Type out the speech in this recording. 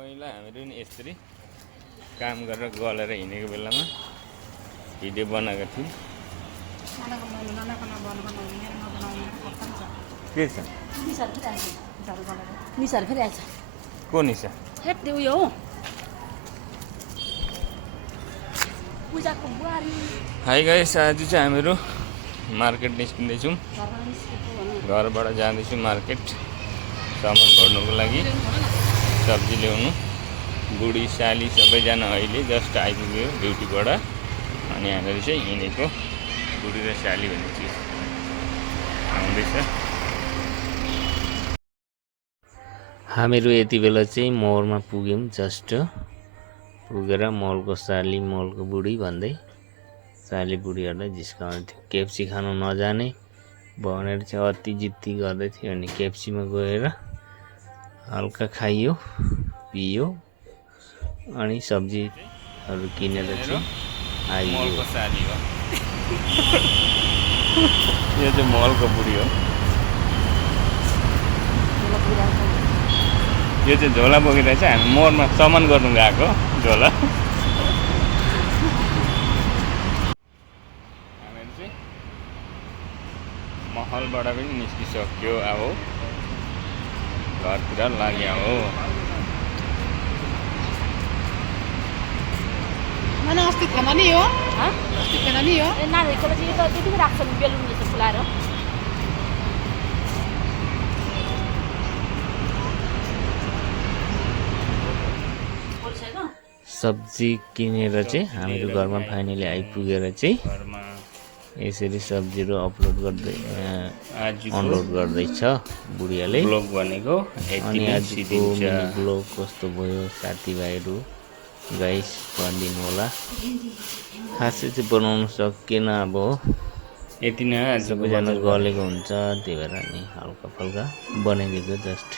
पहिला हामीहरू नि यसरी काम गरेर गलेर हिँडेको बेलामा भिडियो बनाएको थियौँ। के छ निसार फेरि आएछ को निसा? हेट उयो हो पूजाको बुहारी। हाई गाइस, आज चाहिँ हामीहरू मार्केट निस्किँदैछौँ। घरबाट जाँदैछौँ मार्केट सामान भर्नुको लागि, सब्जी ल्याउनु। बुढी साली सबैजना अहिले जस्ट आइपुग्यो ड्युटीबाट, अनि हामीहरू चाहिँ हिँडेको बुढी र साली भन्ने चिज आउँदैछ। हामीहरू यति बेला चाहिँ मलमा पुग्यौँ। जस्ट पुगेर मलको साली मलको बुढी भन्दै साली बुढीहरूलाई जिस्काउने थियो। केएफसी खानु नजाने भनेर चाहिँ अति जिद्दी गर्दै थियो। अनि केएफसीमा गएर हल्का खाइयो पियो अनि सब्जीहरू किनेर चाहिँ आइयो। मलको साली हो यो चाहिँ मलको बुढी हो। यो चाहिँ झोला बोकेर चाहिँ हामी मलमा सामान गर्नु गएको झोला। हामीहरू चाहिँ महलबाट पनि निस्किसक्यो। अब घरतिर लाग्यो हो। मैंने अस्ति खाना नहीं हो अस्ति खाना नहीं हो ए नानीको लागि त त्यतिकै राख्छ नि बेलुन जस्तो फुलाएर। सब्जी किनेर चाहिँ हामीहरू घरमा फाइनली आइपुगेर चाहिँ यसरी सब्जीहरू अपलोड गर्दै अनलोड गर्दैछ बुढियाले ब्लग भनेको। अनि आजको मिनी ब्लग कस्तो भयो साथीभाइहरू गाइस भनिदिनु होला। खासै चाहिँ बनाउनु सकेन, अब यति नै। सबैजना गलेको हुन्छ, त्यही भएर नि हल्का फल्का बनाइदिएको जस्ट।